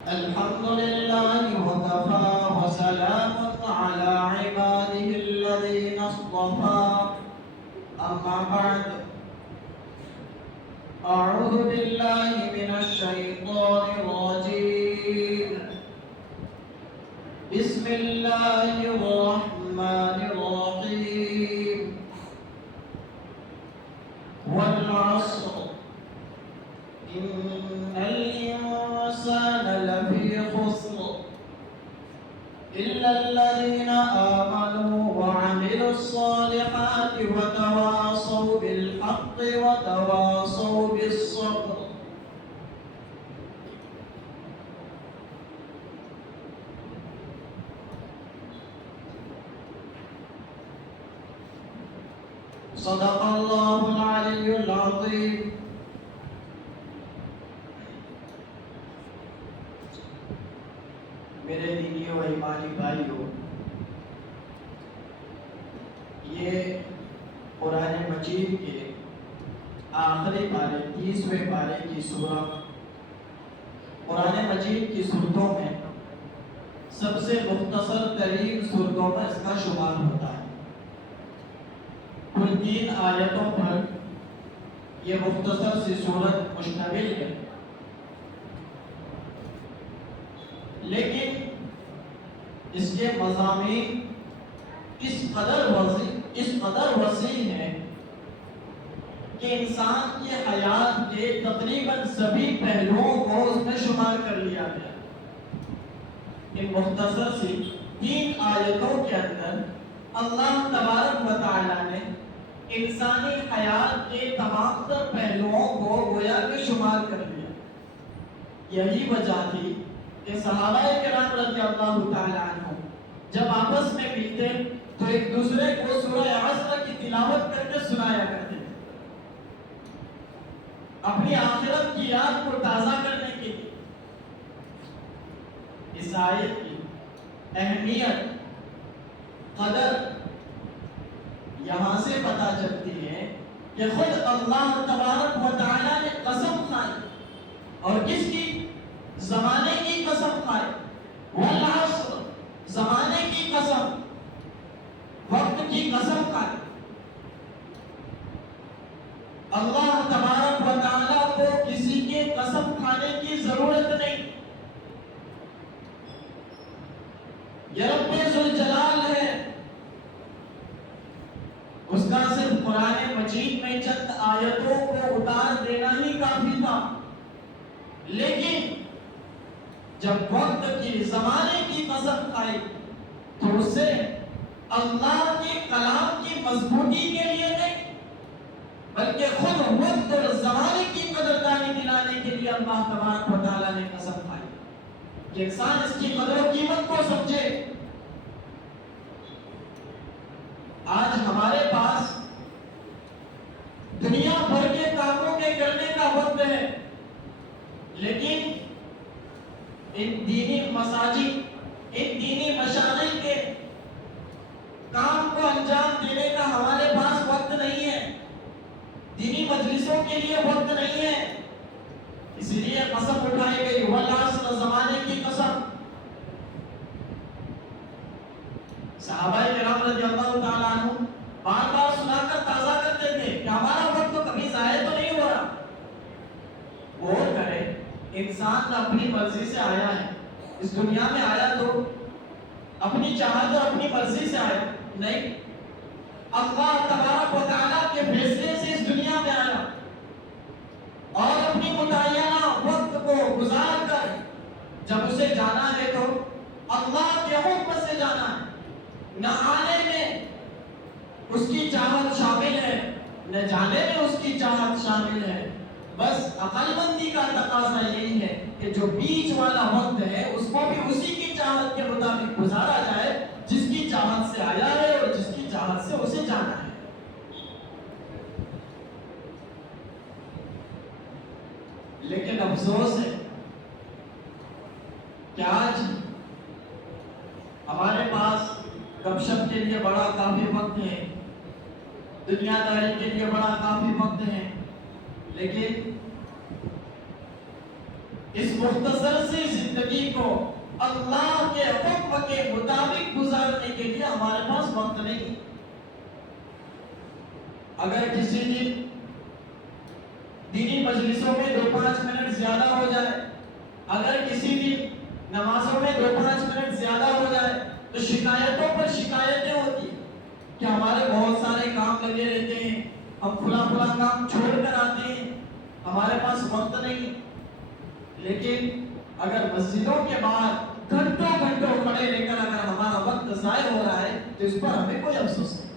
الحمد لله وكفى وسلام على عباده الذين اصطفى أما بعد أعوذ بالله من الشيطان الرجيم بسم الله الرحمن الرحيم والعصر إن الإنسان لفي خسر إلا الذين آمنوا وعملوا الصالحات وتواصوا بالحق وتواصوا بالصبر. صدق الله العلي العظيم. میرے دینی و ایمانی بھائیوں، یہ قرآن مجید کے آخری پارے 30ویں پارے کی سورہ قرآن مجید کی سورتوں میں سب سے مختصر ترین سورتوں میں اس کا شمار ہوتا ہے. کل 3 آیتوں پر یہ مختصر سی سورت مشتمل ہے، لیکن اس کے مضامین اس قدر وسیع ہیں کہ انسان کی حیات کے تقریباً سبھی پہلوؤں کو اس میں شمار کر لیا گیا. ان مختصر سی 3 آیتوں کے اندر اللہ تبارک و تعالیٰ نے انسانی حیات کے تمام تر پہلوؤں کو گویا کہ شمار کر لیا. یہی وجہ تھی کہ صحابہ کرام رضی اللہ تعالیٰ عنہ جب آپس میں ملتے تو ایک دوسرے کو سورہ عصر کی تلاوت کر کے سنایا کرتے تھے، اپنی آخرت کی یاد کو تازہ کرنے کے لیے. اس آیت کی اہمیت، قدر یہاں سے پتہ چلتی ہے کہ خود اللہ تبارک و تعالیٰ نے قسم کھائی، اور کس کی؟ زمانے کی قسم کھائی. والعصر، زمانے کی قسم، وقت کی قسم کھائی. اللہ تبارک و تعالیٰ کو کسی کے قسم کھانے کی ضرورت نہیں. یہ رب ذوالجلال ہے، اس کا صرف قرآن مجید میں چند آیتوں کو اتار دینا ہی کافی تھا. لیکن جب وقت کی، زمانے کی قسم کھائی تو اسے اللہ کے کلام کی مضبوطی کے لیے نہیں، بلکہ خود وقت اور زمانے کی قدردانی دلانے کے لیے اللہ تبارک و تعالیٰ نے قسم کھائی کہ انسان اس کی قدر و قیمت کو سمجھے. آج ہمارے پاس دنیا بھر کے کاموں کے کرنے کا وقت ہے، لیکن ان دینی مساجد، ان دینی مشاغل کے کام کو انجام دینے کا ہمارے پاس وقت نہیں ہے، دینی مجلسوں کے لیے وقت نہیں ہے. اسی لیے قسم اٹھائی گئی، والعصر، زمانے کی قسم. صحابہ کرام رضی اللہ تعالیٰ عنہ بار بار سنا کر تازہ کرتے تھے کہ ہمارا وقت تو کبھی ضائع تو نہیں ہو رہا. غور کریں، انسان اپنی مرضی سے آیا ہے، اس دنیا میں آیا تو اپنی چاہت اور اپنی مرضی سے آیا نہیں، اللہ تبارک و تعالیٰ کے فیصلے سے اس دنیا میں آیا، اور اپنی متعینہ وقت کو گزار کر جب اسے جانا ہے تو اللہ کے حکم سے جانا ہے. نہ آنے میں اس کی چاہت شامل ہے، نہ جانے میں اس کی چاہت شامل ہے. بس عقل مندی کا تقاضا یہی ہے کہ جو بیچ والا وقت ہے اس کو بھی اسی کی چاہت کے مطابق گزارا جائے، جس کی چاہت سے آیا ہے اور جس کی چاہت سے اسے جانا ہے. لیکن افسوس ہے کہ آج ہمارے پاس گپ شپ کے لیے بڑا کافی وقت ہے، دنیا داری کے لیے بڑا کافی وقت ہے، لیکن اس مختصر سی زندگی کو اللہ کے حکم کے مطابق گزارنے کے لیے ہمارے پاس وقت نہیں. اگر کسی دن دینی مجلسوں میں 2-5 منٹ زیادہ ہو جائے، اگر کسی دن نمازوں میں 2-5 منٹ زیادہ ہو جائے تو شکایتوں پر شکایتیں ہوتی ہیں کہ ہمارے بہت سارے کام لگے رہتے ہیں، ہم فلاں کام چھوڑ کر آتے ہیں، ہمارے پاس وقت نہیں. لیکن اگر مسجدوں کے باہر گھنٹوں کھڑے رہ کر اگر ہمارا وقت ضائع ہو رہا ہے تو اس پر ہمیں کوئی افسوس نہیں.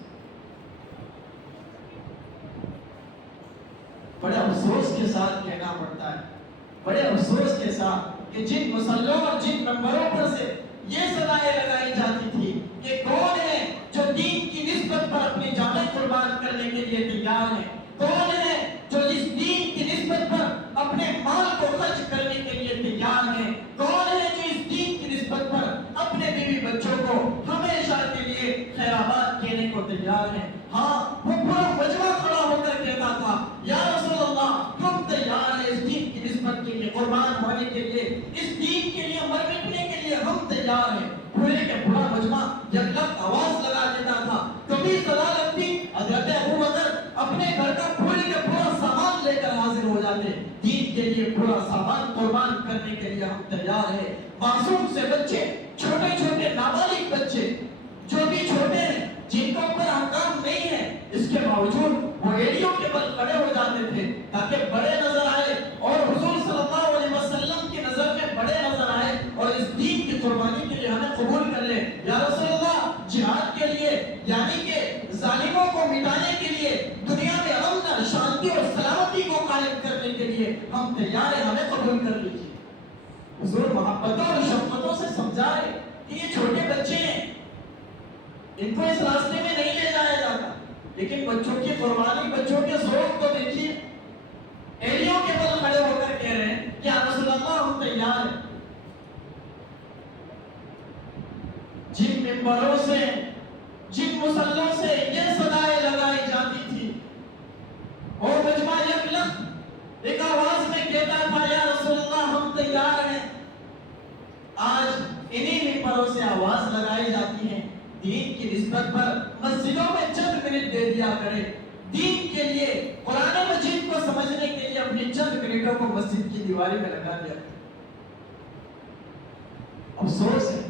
بڑے افسوس کے ساتھ کہنا پڑتا ہے، بڑے افسوس کے ساتھ کہ جن مسلوں اور جن ممبروں پر سے یہ صدائیں لگائی جاتی تھی کہ کون ہے جو دین کی نسبت پر اپنی جانیں قربان کرنے کے لیے تیار ہے، کون ہے جو اس دین کی نسبت پر اپنے مال کو خرچ کرنے کے لیے تیار ہے، کون ہے جو اس دین کی نسبت پر اپنے بیوی بچوں کو ہمیشہ کے لیے خیرات کہنے کو تیار ہے. ہاں، وہ پورا مجمع کھڑا ہو کر کہتا تھا یا رسول اللہ ہم تیار ہیں اس دین کی نسبت کے لیے قربان ہونے کے لیے، اس دین کے لیے مر مٹنے کے لیے ہم تیار ہیں. پورے کے پورا مجمع یکلخت آواز لگا دیتا تھا. کبھی صدا لگتی حضرت ابو بکر اپنے گھر کا پورے کا پورا سامان لے کر حاضر ہو جاتے، دین کے لیے پورا سامان قربان کرنے کے لیے ہم تیار ہیں. معصوم سے بچے، چھوٹے نابالغ بچے جو بھی چھوٹے ہیں، جن کو اوپر احکام نہیں ہے، اس کے باوجود وہ ایڑیوں کے بل کھڑے ہو جاتے تھے تاکہ بڑے نظر آئے اور حضور صلی اللہ علیہ وسلم کی نظر میں بڑے نظر آئے اور اس دین کی قربانی کے لیے ہمیں قبول کر لے. یا رسول اللہ جہاد کے لیے یعنی کہ ظالموں کو مٹانے کے لیے، دنیا میں امن، شانتی اور سلامتی کو قائم کرنے کے لیے ہم تیار ہیں، ہمیں قبول کر لیجیے. حضور محبتوں اور شفقتوں سے سمجھائے کہ یہ چھوٹے بچے ہیں، ان کو اس راستے میں نہیں لے جایا جاتا. لیکن بچوں کی قربانی، بچوں کے ذوق کو دیکھیے، ایڑیوں کے بل کھڑے ہو کر کہہ رہے ہیں کہ یا رسول اللہ ہم تیار ہیں. جن ممبروں سے، جن مسلوں سے یہ صدائیں لگائی جاتی تھی، اور مجمع یکلخت ایک آواز میں کہتا تھا یا رسول اللہ ہم تیار ہیں. آج انہی ممبروں سے آواز لگائی جاتی ہے دین کی نسبت پر مسجدوں میں چند منٹ دے دیا کرے، دین کے لیے قرآن مجید کو سمجھنے کے لیے اپنی چند منٹوں کو مسجد کی دیواری میں لگا دیا. افسوس ہے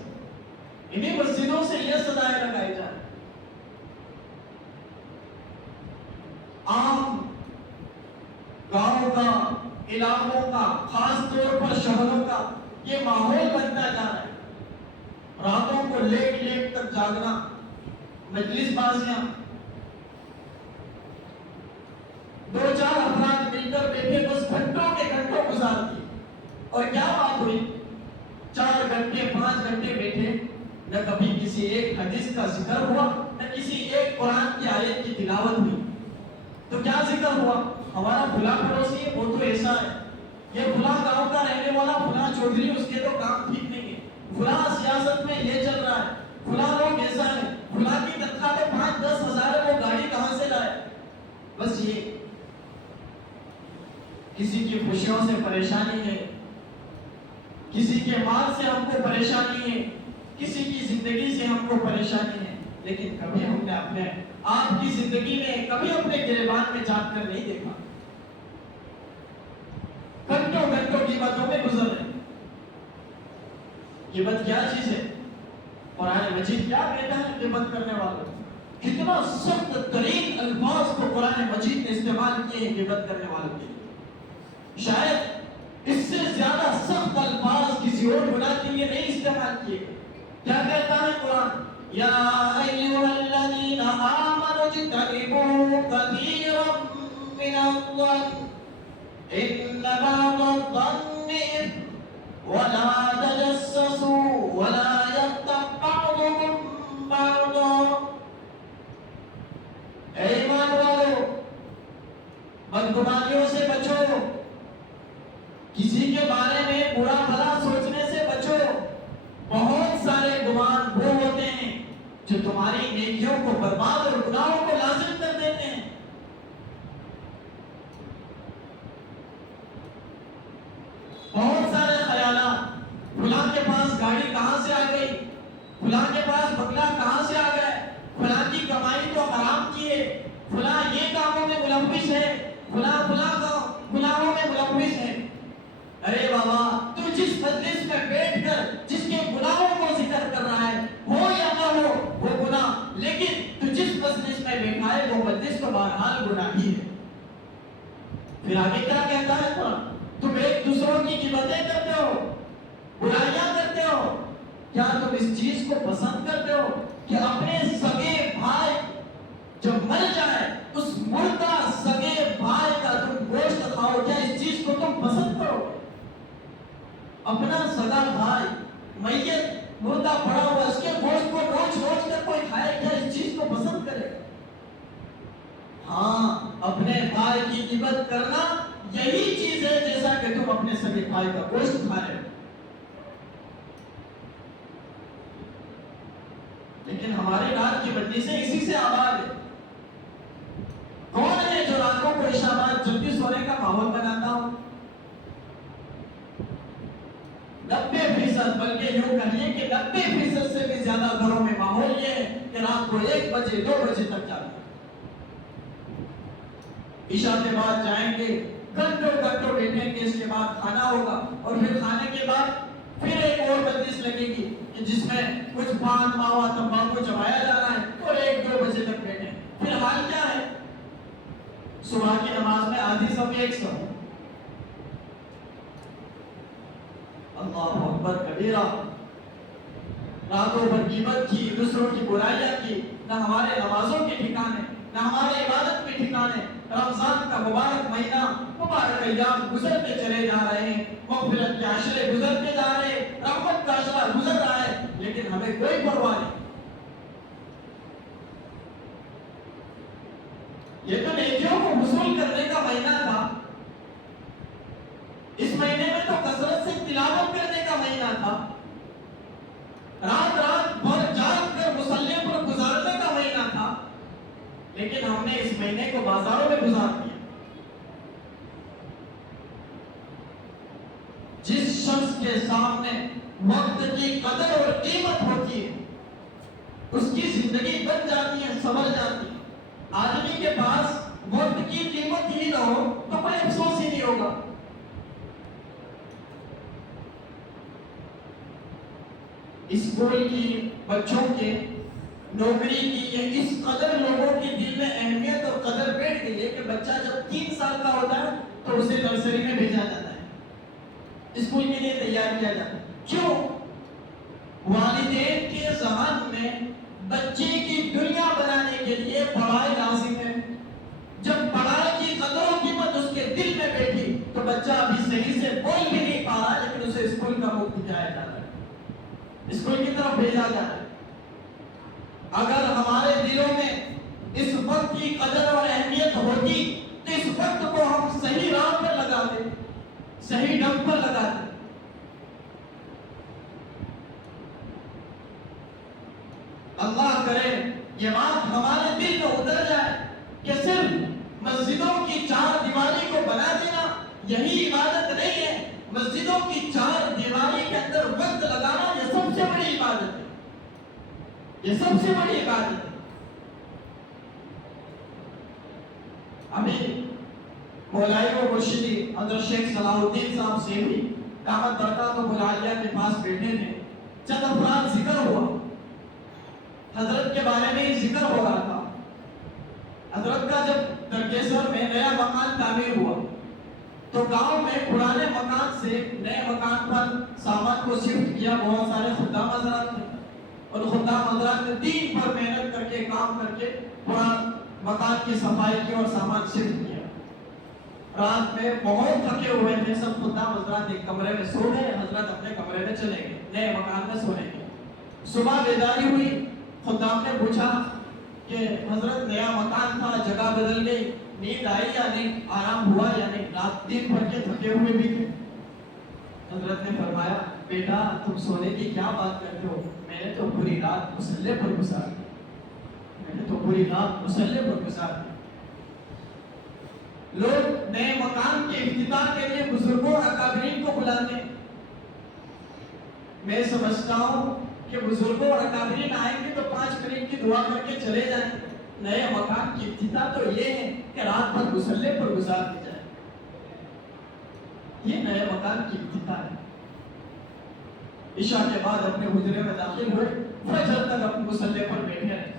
انہی مسجدوں سے یہ صدائیں لگائی جائیں. عام گاؤں کا، علاقوں کا، خاص طور پر شہروں کا یہ ماحول بنتا جا رہا ہے. راتوں کو لیٹ تک جاگنا، مجلس بازیاں، 2-4 افراد مل کر بیٹھے بس گھنٹوں کے گھنٹوں گزارتی. اور کیا بات ہوئی؟ 4 گھنٹے 5 گھنٹے بیٹھے، نہ کبھی کسی ایک حدیث کا ذکر ہوا، نہ کسی ایک قرآن کی آیت کی تلاوت ہوئی. تو کیا ذکر ہوا؟ ہمارا فلاں پڑوسی ہے وہ تو ایسا ہے، یہ فلاں گاؤں کا رہنے والا فلاں چودھری، اس کے تو کام ٹھیک نہیں ہے، فلاں سیاست میں یہ چل رہا ہے، فلاں لوگ ایسا ہے، فلاں کی تنخواہ تو 5-10 ہزار ہے، وہ گاڑی کہاں سے لائے. بس یہ کسی کی خوشیوں سے پریشانی ہے، کسی کے مال سے ہم کو پریشانی ہے، کسی کی زندگی سے ہم کو پریشانی ہے. لیکن کبھی ہم نے اپنے آپ کی زندگی میں کبھی اپنے گریبان میں جھانک کر نہیں دیکھا. گھنٹوں کی باتوں میں گزر رہے. غیبت کیا چیز ہے؟ قرآن مجید کیا کہتا ہے غیبت کرنے والوں؟ کتنا سخت ترین الفاظ کو قرآن مجید نے استعمال کیے ہیں غیبت کرنے والوں کے لیے. شاید اس سے زیادہ سخت الفاظ کسی اور گناہ کے لیے نہیں استعمال کیے گئے. کیا کہتا ہے قرآن؟ یا ایھا الذین آمنوا اجتنبوا کثیرا من الظن ان بعض الظن اثم ولا تجسسوا ولا یغتب بعضکم بعضا. اے ایمان والو، بدگمانیوں سے بچو، کسی کے بارے میں برا بھلا سوچنے سے بچو. بہت سارے گمان وہ ہوتے ہیں جو تمہاری نیکیوں کو برباد اور گناہوں کو لازم کر دیتے ہیں. بہت سارے گاڑی کہاں سے آ گئی، فلاں کے پاس بنگلہ کہاں سے آ گئے، فلاں کی کمائی تو حرام کی ہے، فلاں یہ کاموں میں ملوث ہے، فلاں گناہوں میں ملوث ہے۔ ارے بابا، تو جس مجلس میں بیٹھ کر جس کے گناہوں کو ذکر کر رہا ہے، ہو یا نہ ہو وہ گناہ، لیکن تو جس مجلس میں بیٹھا ہے وہ مجلس تو بہرحال گناہ ہی ہے۔ پھر آگے کیا کہتا ہے قرآن؟ تم ایک دوسروں کی غیبتیں کرتے ہو، برائیاں کرتے ہو، کیا تم اس چیز کو پسند کرتے ہو کہ اپنے سگے بھائی جب مر جائے اس مردہ سگے بھائی کا تم گوشت کھاؤ؟ کیا اس چیز کو تم پسند کرو؟ اپنا سگا بھائی میت مردہ پڑا ہوا اس کے گوشت کو نوچ نوچ کر کوئی کھائے، کیا اس چیز کو پسند کرے گا؟ ہاں، اپنے بھائی کی غیبت کرنا یہی چیز ہے جیسا کہ تم اپنے سگے بھائی کا گوشت کھا رہے ہو۔ لیکن ہماری رات کی مجلسیں اسی سے آباد ہے۔ کون ہے جو راتوں کو عشاء بعد جلدی سونے کا ماحول بناتا ہو؟ 90%، بلکہ یوں کہیے کہ 90% سے بھی زیادہ گھروں میں ماحول یہ ہے کہ رات کو 1 بجے 2 بجے تک جاگتے ہیں۔ عشاء کے بعد جائیں گے، گھنٹوں گھنٹوں بیٹھیں گے، اس کے بعد کھانا ہوگا، اور پھر کھانے کے بعد پھر ایک اور مجلس لگے گی کہ جس میں کچھ پان ماوا تمباکو چبایا جا رہا ہے، اور 1-2 بجے تک بیٹھے۔ پھر حال کیا ہے؟ صبح کی نماز میں آدھی صف ایک صف، اللہ اکبر کبیرہ، راتوں بھر غیبت کی، دوسروں کی برائیاں کی، نہ ہمارے نمازوں کے ٹھکانے، نہ ہمارے عبادت کے ٹھکانے۔ رمضان کا مبارک مہینہ، مبارک ایام گزرتے چلے جا رہے ہیں، مغفرت کے عشرے گزرتے جا رہے ہیں، رحمت کا عشرہ گزر رہا ہے، لیکن ہمیں کوئی پرواہ نہیں۔ یہ تو نیکیوں کو وصول کرنے کا مہینہ تھا، اس مہینے میں تو کثرت سے تلاوت کرنے کا مہینہ تھا، رات رات بھر جاگ کر مصلی پر گزارنے کا مہینہ تھا، لیکن ہم نے اس مہینے کو بازاروں میں گزار دیا۔ جس شخص کے سامنے وقت کی قدر اور قیمت ہوتی ہے اس کی زندگی بن جاتی ہے، سنور جاتی ہے۔ آدمی کے پاس وقت کی قیمت ہی نہ ہو تو کوئی افسوس ہی نہیں ہوگا۔ اسکول کی، بچوں کے، نوکری کی، یہ اس قدر لوگوں کے دل میں اہمیت اور قدر بیٹھ گئی ہے کہ بچہ جب 3 سال کا ہوتا ہے تو اسے نرسری میں بھیجا جاتا ہے، اسکول کے لیے تیار کیا جاتا ہے۔ کیوں؟ والدین کے ذہن میں بچے کی دنیا بنانے کے لیے پڑھائی لازم ہے۔ جب پڑھائی کی قدر و قیمت اس کے دل میں بیٹھی تو بچہ ابھی صحیح سے بول بھی نہیں پا رہا، لیکن اسے اسکول کا مفت دکھایا جا رہا ہے، اسکول کی طرف بھیجا جا رہا ہے۔ اگر ہمارے دلوں میں اس وقت کی قدر اور اہمیت ہوتی تو اس وقت کو ہم صحیح راہ پر لگاتے، صحیح ڈھنگ پر لگاتے۔ اللہ کرے یہ بات ہمارے دل میں اتر جائے کہ صرف مسجدوں کی 4 دیواری کو بنا دینا یہی عبادت نہیں ہے، مسجدوں کی 4 دیواری کے اندر وقت لگانا یہ سب سے بڑی عبادت ہے، یہ سب سے بڑی عبادت ہے۔ ابھی مولائی و مرشدی حضرت شیخ صلاح الدین صاحب سے بھی دعوت برکات و بلالیہ کے پاس بیٹھے تھے، چند افراد ذکر ہوا، حضرت کے بارے میں ہی ذکر ہو رہا تھا۔ حضرت کا جب ترکیسر میں نیا مکان تعمیر ہوا تو گاؤں میں پرانے مکان سے نئے مکان پر سامان کو شفٹ کیا، بہت سارے خدام حضرات تھے، اور خدام حضرات نے دن بھر محنت کر کے کام کر کے پرانے مکان کی صفائی کی اور سامان شفٹ کیا۔ رات میں بہت تھکے ہوئے تھے، سب خدام حضرات ایک کمرے میں سو گئے، حضرت اپنے کمرے میں چلے گئے، نئے مکان میں سونے گئے۔ صبح بیداری ہوئی، خدام نے پوچھا کہ حضرت نیا مکان تھا، جگہ بدل گئی، نیند آئی یا نہیں، آرام ہوا یا نہیں، رات دن بھر کے تھکے ہوئے بھی تھے۔ حضرت نے فرمایا بیٹا تم سونے کی کیا بات کرتے ہو، میں نے تو پوری رات مصلی پر گزار دی، میں نے تو پوری رات مصلی پر گزار دی۔ لوگ نئے مکان کے افتتاح کے لیے بزرگوں اور اکابرین کو بلاتے ہیں، میں سمجھتا ہوں کہ بزرگوں اور اکابرین آئیں گے تو 5 منٹ کی دعا کر کے چلے جائیں. نئے مکان کی افتتاح تو یہ ہے کہ رات بھر مصلی پر گزار دی جائے. یہ نئے مکان کی افتتاح ہے. عشاء کے بعد اپنے حجرے میں داخل ہوئے, فجر تک اپنے مصلی پر بیٹھے رہے.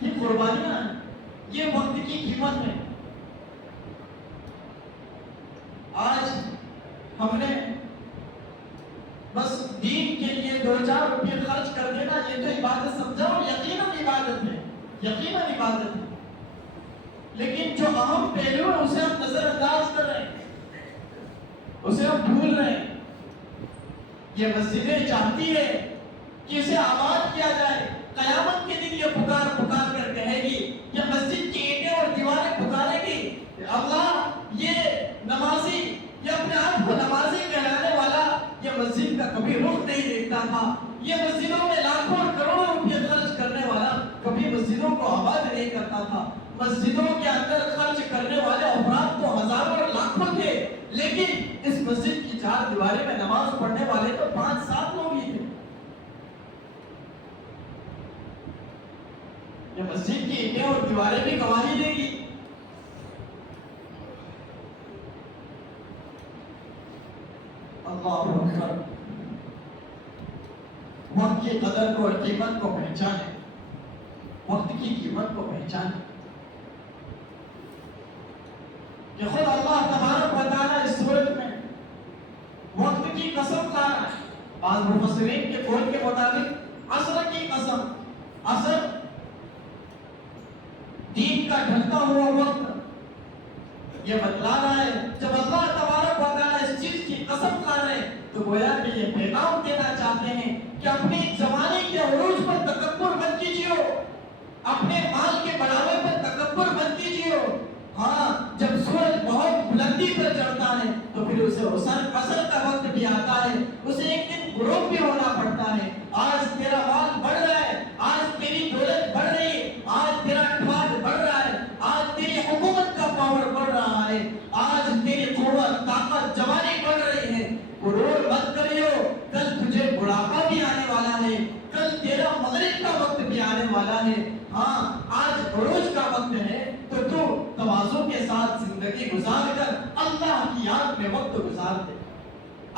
یہ قربانیاں ہیں, یہ وقت کی قیمت ہے. آج ہم نے بس دین کے لیے 2-4 روپے خرچ کر دینا یہ تو عبادت سمجھا, اور یقیناً عبادت ہے, یقیناً عبادت ہے. لیکن جو اہم پہلو ہے اسے ہم نظر انداز کر رہے ہیں, اسے ہم بھول رہے ہیں. یہ مسجدیں چاہتی ہے کہ اسے آباد کیا جائے. قیامت کے دن یہ پکار پکار کر کہے گی, یہ مسجد کی اینٹیں اور دیواریں پکارے گی, اللہ یہ نمازی, یہ اپنے آپ کو نمازی کہلانے والا یہ مسجد کا کبھی رخ نہیں دیکھتا تھا, یہ مسجدوں میں لاکھوں اور کروڑوں روپے خرچ کرنے والا کبھی مسجدوں کو آباد نہیں کرتا تھا. مسجدوں کے اندر خرچ کرنے والے افراد تو ہزاروں اور لاکھوں تھے, لیکن اس مسجد کی 4 دیواریں میں نماز پڑھنے والے تو 5-7 لوگ ہی تھے. یہ مسجد کی اینٹیں اور دیواریں بھی گواہی دے گی. اللہ اکبر. وقت کی قدر کو اور قیمت کو پہچانے, وقت کی قیمت کو پہچانے کہ خود اللہ تبارک و تعالیٰ اس صورت میں وقت کی قسم کھا رہا ہے. بعض مفسرین کے قول کے مطابق عصر کی قسم. عصر دین کا ڈھلتا ہوا وقت یہ بتلا رہا ہے. جب اللہ تبارک و تعالیٰ اس چیز کی قسم کھا رہے ہیں تو گویا کہ یہ پیغام دینا چاہتے ہیں کہ اپنے زمانے کے عروج پر تکبر مت کیجیے, اپنے مال کے بڑھاوے پر تکبر مت کیجیے. ہاں, جب سورج بہت بلندی پر چڑھتا ہے تو پھر اسے عصر کا وقت بھی آتا ہے, اسے ایک دن غروب بھی ہونا پڑتا ہے. آج تیرا مال بڑھ رہا ہے, آج تیری دولت بڑھ رہی ہے, آج تیرا اٹھاد بڑھ رہا ہے, آج تیری حکومت کا پاور بڑھ رہا ہے, آج تیری قوت طاقت جوانی بڑھ رہی ہے. غرور مت کریو, کل تجھے بڑھاپا بھی آنے والا ہے, کل تیرا مغرب کا وقت بھی آنے والا ہے. ہاں, آج عروج کا وقت ہے تو تو تواضع کے ساتھ زندگی گزار کر اللہ کی یاد میں وقت گزار دے,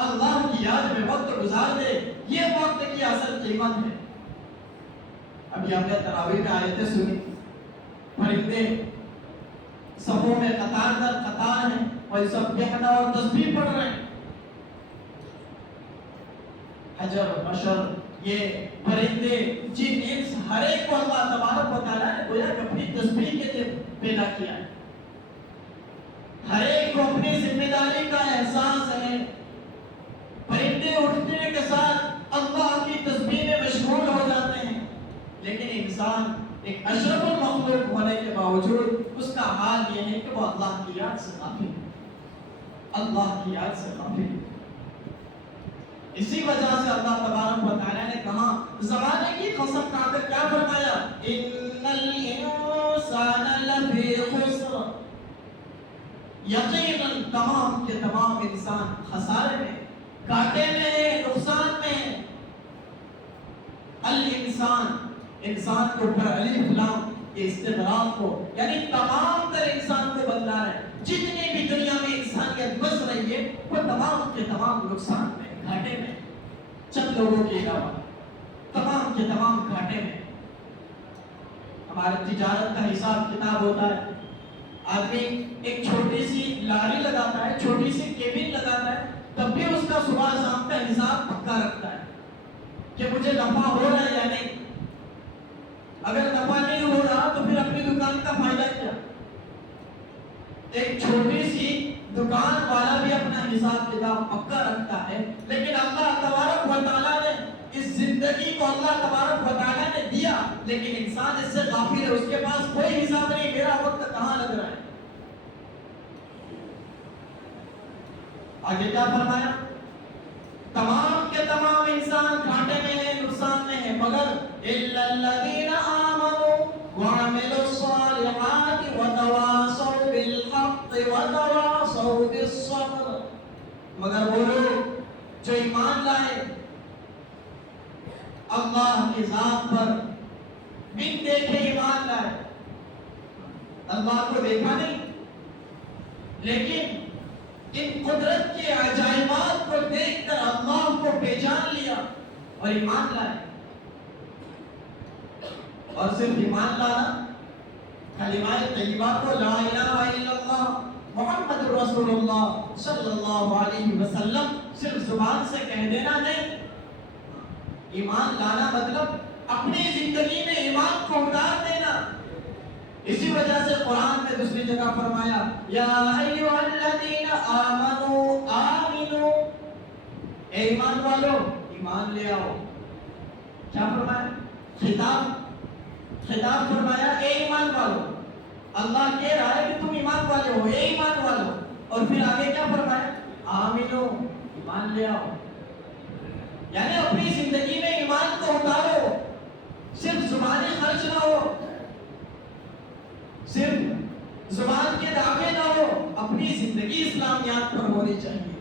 اللہ کی یاد میں وقت گزار دے. یہ وقت کی اصل قیمت ہے. ابھی ہم نے تراویح میں آیتیں سنی, فرشتے صفوں میں قطار در قطار ہیں اور سب یکنا اور تسبیح پڑھ رہے ہیں. حجر بشر یہ پرندے جن انس ہر ایک کو اللہ تبارک و تعالیٰ نے گویا کہ اپنی تسبیح کے لیے پیدا کیا ہے. ہر ایک کو اپنی ذمہ داری کا احساس ہے. پرندے اٹھنے کے ساتھ اللہ کی تسبیح میں مشغول ہو جاتے ہیں, لیکن انسان ایک اشرف المخلوق ہونے کے باوجود اس کا حال یہ ہے کہ وہ اللہ کی یاد سے غافل ہے, اللہ کی یاد سے غافل ہے. اسی وجہ سے اللہ تبارک و تعالیٰ نے کہا, زمانے کی قسم کھا کر کیا فرمایا, ان الانسان لفی خسر, یقیناً تمام کے تمام انسان خسارے میں, گھاٹے میں, نقصان میں. الانسان, انسان کے اوپر الف لام استغراق کو یعنی تمام تر انسان کو بدلا رہے ہیں. جتنی بھی دنیا میں انسانیت بس رہی ہے وہ تمام کے تمام نقصان میں, گھاٹے میں, چند لوگوں کے علاوہ تمام کے تمام گھاٹے میں. ہمارے تجارت کا حساب کتاب ہوتا ہے, آدمی ایک چھوٹی سی لاری لگاتا ہے, چھوٹی سی کیبن لگاتا ہے, تب بھی اس کا صبح شام کا حساب پکا رکھتا ہے کہ مجھے نفع ہو رہا ہے یا نہیں. اگر نفع نہیں ہو رہا تو پھر اپنی دکان کا فائدہ کیا. ایک چھوٹی سی دکان والا بھی اپنا حساب کتاب پکا رکھتا ہے, لیکن اللہ تبارک و تعالیٰ نے اس زندگی کو اللہ تبارک و تعالیٰ نے دیا, لیکن انسان اس سے غافل ہے, اس کے پاس کوئی حساب نہیں, میرا وقت کہاں لگ رہا ہے. آگے کیا فرمایا, تمام کے تمام انسان گھاٹے میں ہیں, نقصان میں ہیں, مگر الا الذین آمنوا وعملوا الصالحات وتواصوا بالحق وتواصوا بالصبر, مگر وہ لوگ جو ایمان لائے اللہ کی ذات پر، بن دیکھے ایمان لائے، اللہ کو دیکھا نہیں لیکن ان قدرت کے عجائبات کو دیکھ کر اللہ کو پہچان لیا اور ایمان لائے۔ اور صرف ایمان لانا، کلمہ طیبہ کو لا الہ الا اللہ محمد رسول اللہ صلی اللہ علیہ وسلم صرف زبان سے کہہ دینا نہیں، ایمان لانا مطلب اپنی زندگی میں ایمان کو اتار دینا۔ اسی وجہ سے قرآن میں دوسری جگہ فرمایا یا ایھا الذین آمنوا آمنوا، اے ایمان والو ایمان لے آؤ۔ کیا فرمایا؟ خطاب فرمایا اے ایمان والو، اللہ کہہ رہا ہے کہ تم ایمان والے ہو، اے ایمان والو، اور پھر آگے کیا فرمایا؟ آمنو، ایمان لے آؤ۔ یعنی اپنی زندگی میں ایمان کو اتارو، صرف زبانی خرچ نہ ہو، صرف زبان کے دعوے نہ ہو، اپنی زندگی اسلامیات پر ہونی چاہیے۔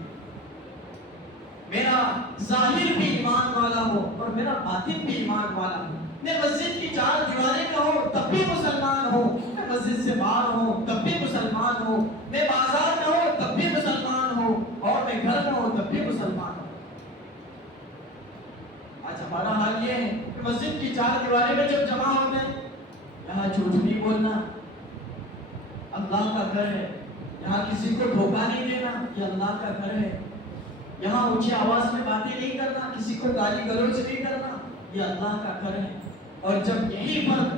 میرا ظاہر بھی ایمان والا ہو اور میرا باطن بھی ایمان والا ہو۔ میں مسجد کی چار دیواریں کا ہوں تب بھی مسلمان ہوں، میں مسجد سے باہر ہوں تب بھی مسلمان ہوں، میں بازار میں ہوں تب بھی مسلمان ہوں، اور میں گھر میں ہوں تب بھی مسلمان ہوں۔ آج ہمارا حال یہ ہے کہ مسجد کی چار دیواریں میں جب جمع ہوتے ہیں، یہاں جھوٹ نہیں بولنا، اللہ کا گھر ہے، یہاں کسی کو دھوکہ نہیں دینا، یہ اللہ کا گھر ہے، یہاں اونچی آواز میں باتیں نہیں کرنا، کسی کو گالی گلوچ نہیں کرنا، یہ اللہ کا گھر ہے۔ اور جب یہی فرد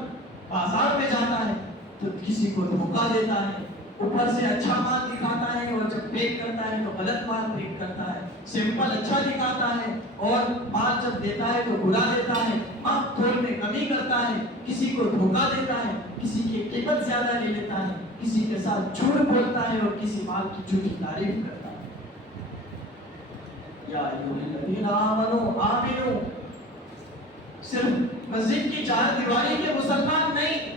بازار میں جاتا ہے تو کسی کو دھوکہ دیتا ہے، اوپر سے اچھا مال دکھاتا ہے اور جب پیک کرتا ہے تو غلط مال پیک کرتا ہے، سمپل اچھا دکھاتا ہے اور مال جب دیتا ہے تو برا دیتا ہے، ماپ تول میں کمی کرتا ہے، کسی کو دھوکہ دیتا ہے، کسی کی قیمت زیادہ لے لیتا ہے، کسی کے ساتھ جھوٹ بولتا ہے اور کسی مال کی جھوٹی تعریف کرتا ہے۔ یا ایھا الذین آمنوا آمنوا، صرف مسجد کی چار دیواری کے مسلمان نہیں،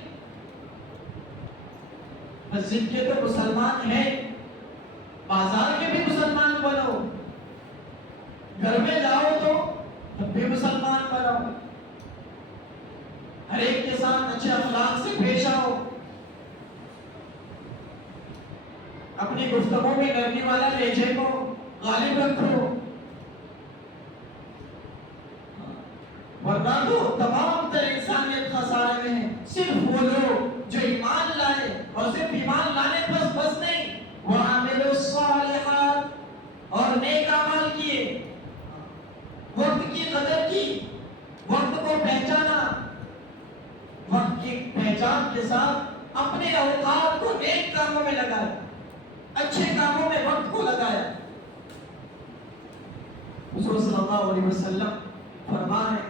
مسجد کے تو مسلمان ہیں، بازار کے بھی مسلمان بنو، گھر میں جاؤ تو تب بھی مسلمان بنو، ہر ایک کے ساتھ اچھے اخلاق سے پیش آؤ، اپنی گفتگو میں نرمی والا لہجے کو غالب رکھو، ورنہ تو تمام تر انسانیت خسارے میں ہے۔ صرف وہ لوگ جو ایمان لائے، اور صرف ایمان لانے بس نہیں، وَعَمِلُوا الصَّالِحَاتِ، اور نیک اعمال کیے، وقت کی قدر کی، وقت کو پہچانا، وقت کی پہچان کے ساتھ اپنے اوقات کو نیک کاموں میں لگایا، اچھے کاموں میں وقت کو لگایا۔ حضور صلی اللہ علیہ وسلم فرمائے،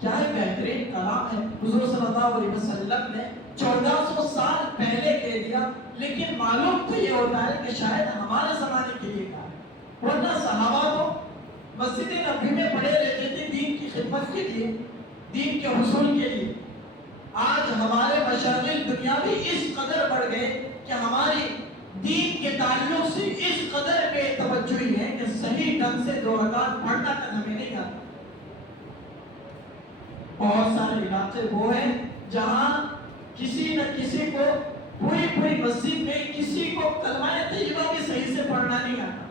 کیا بہترین کلام ہے، حضور صلی اللہ علیہ وسلم نے 1400 سال پہلے کہہ دیا، لیکن معلوم تو یہ ہوتا ہے کہ شاید ہمارے زمانے کے لیے کہا ہے، ورنہ صحابہ تو مسجد نبوی میں پڑے رہتے تھے دین کی خدمت کے لیے، دین کے حصول کے لیے۔ آج ہمارے مشاغل دنیا بھی اس قدر بڑھ گئے کہ ہماری دین کے تعلق سے اس قدر بے توجہی ہے کہ صحیح ڈھنگ سے 2 رکعت پڑھنا تک ہمیں نہیں آتا۔ بہت سارے علاقے وہ ہیں جہاں کسی نہ کسی کو پوری مسجد میں کسی کو کلمہ طیبہ بھی صحیح سے پڑھنا نہیں آتا۔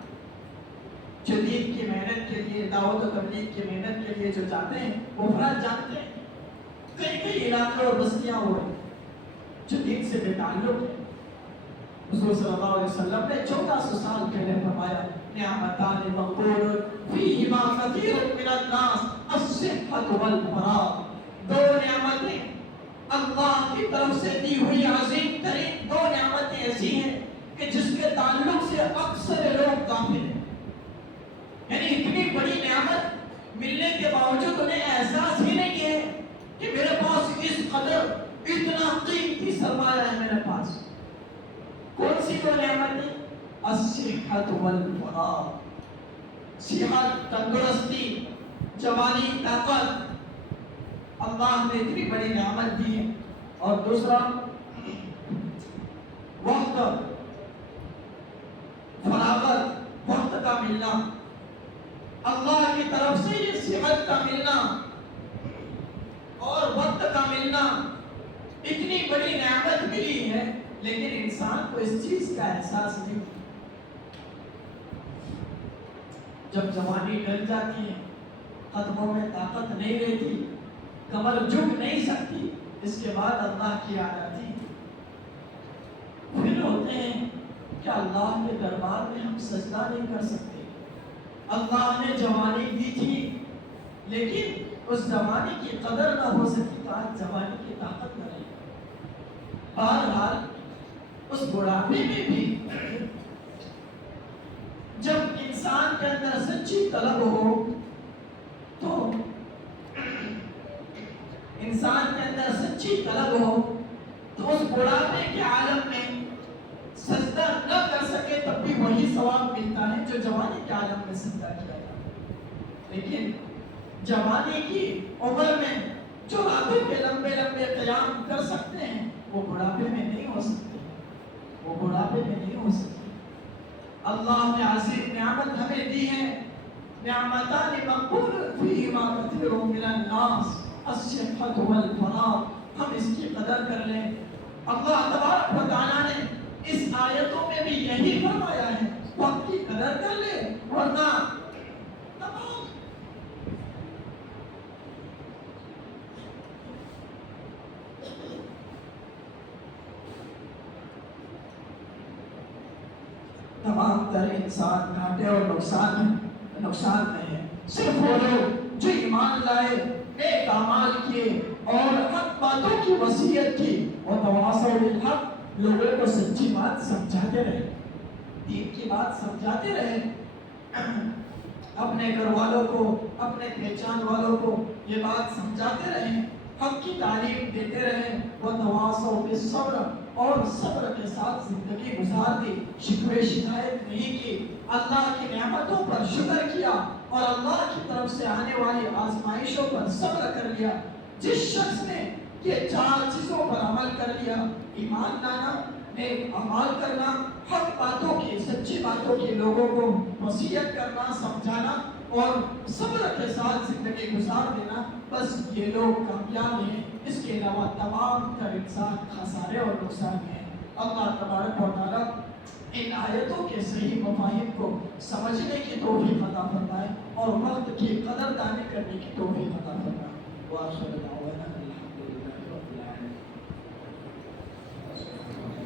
جو دین کی محنت کے لیے، دعوت و تبلیغ کی محنت کے لیے جو جاتے ہیں وہ افراد جانتے ہیں، کئی علاقے اور بستیاں وہ ہیں جو دین سے بے تعلق ہے۔ حضور صلی اللہ علیہ وسلم نے 1400 سال پہلے فرمایا، نعمتان مغبون فیہما کثیر من الناس الصحۃ والفراغ، 2 نعمتیں اللہ کی طرف سے دی ہوئی عظیم ترین 2 نعمتیں ایسی ہیں کہ جس کے تعلق سے اکثر لوگ غافل ہیں۔ یعنی اتنی بڑی نعمت ملنے کے باوجود انہیں احساس ہی نہیں ہے کہ میرے پاس اس قدر اتنا قیمتی سرمایہ ہے میرے پاس۔ کون سی 2 نعمتیں؟ الصحۃ والفراغ، صحت، تندرستی، جوانی، طاقت، اللہ نے اتنی بڑی نعمت دی ہے۔ اور دوسرا وقت، فراغت، وقت کا ملنا، اللہ کی طرف سے یہ صحت کا ملنا اور وقت کا ملنا اتنی بڑی نعمت ملی ہے، لیکن انسان کو اس چیز کا احساس نہیں۔ جب جوانی ڈل جاتی ہے، قدموں میں طاقت نہیں رہتی، کمر جھک نہیں سکتی، اس کے بعد اللہ کی یاد آتی ہے، پھر ہوتے ہیں کہ اللہ کے دربار میں ہم سجدہ نہیں کر سکتے۔ اللہ نے جوانی دی تھی، لیکن اس جوانی کی قدر نہ ہو سکی تو آج جوانی کی طاقت نہ رہی۔ بہرحال اس بڑھاپے میں بھی جب انسان کے اندر سچی طلب ہو تو انسان کے اندر سچی طلب ہو تو اس بڑھاپے کے عالم میں سجدہ نہ کر سکے تب بھی وہی ثواب ملتا ہے جو جوانی کے عالم میں سجدہ کیا جاتا۔ لیکن جوانی کی عمر میں جو راتوں کے لمبے لمبے قیام کر سکتے ہیں وہ بڑھاپے میں نہیں ہو سکتے، وہ بڑھاپے میں نہیں ہو سکتے۔ اللہ نے عظیم نعمت ہمیں دی ہے، نعمتان مقبول فیہما کثیر من الناس الصحۃ والفراغ، ہم اس کی قدر کر لیں۔ اللہ تبارک و تعالیٰ نے اس آیتوں میں بھی یہی فرمایا ہے، وقت کی قدر کر لے ورنہ تمام تر انسان گھاٹے اور نقصان میں ہے۔ صرف وہ لوگ جو ایمان لائے، نیک اعمال کیے اور حق باتوں کی وصیت کی اور تواصوا بالحق، لوگوں کو سچی بات سمجھاتے رہے، دین کی بات سمجھاتے رہے، اپنے گھر والوں کو، اپنے پہچان والوں کو یہ بات سمجھاتے رہے، حق کی تعلیم دیتے رہے، وتواصوا بالصبر، اور صبر کے ساتھ زندگی گزار دی، شکوے شکایت نہیں کی، اللہ کی نعمتوں پر شکر کیا اور اللہ کی طرف سے آنے والی آزمائشوں پر صبر کر لیا۔ جس شخص نے یہ 4 چیزوں پر عمل کر لیا، ایمان لانا، نیک اعمال کرنا، حق باتوں کی، سچی باتوں کی لوگوں کو وصیت کرنا، سمجھانا اور صبر کے ساتھ زندگی گزار دینا، بس یہ لوگ کامیاب ہیں۔ اس کے علاوہ تمام تر انسان خسارے اور نقصان میں ہیں۔ اللہ تبارک و تعالیٰ ان آیتوں کے صحیح مفاہیم کو سمجھنے کی توفیق عطا فرمائے اور وقت کی قدر دانی کرنے کی توفیق عطا فرمائے۔ وآخر دعوانا الحمدللہ رب العالمین۔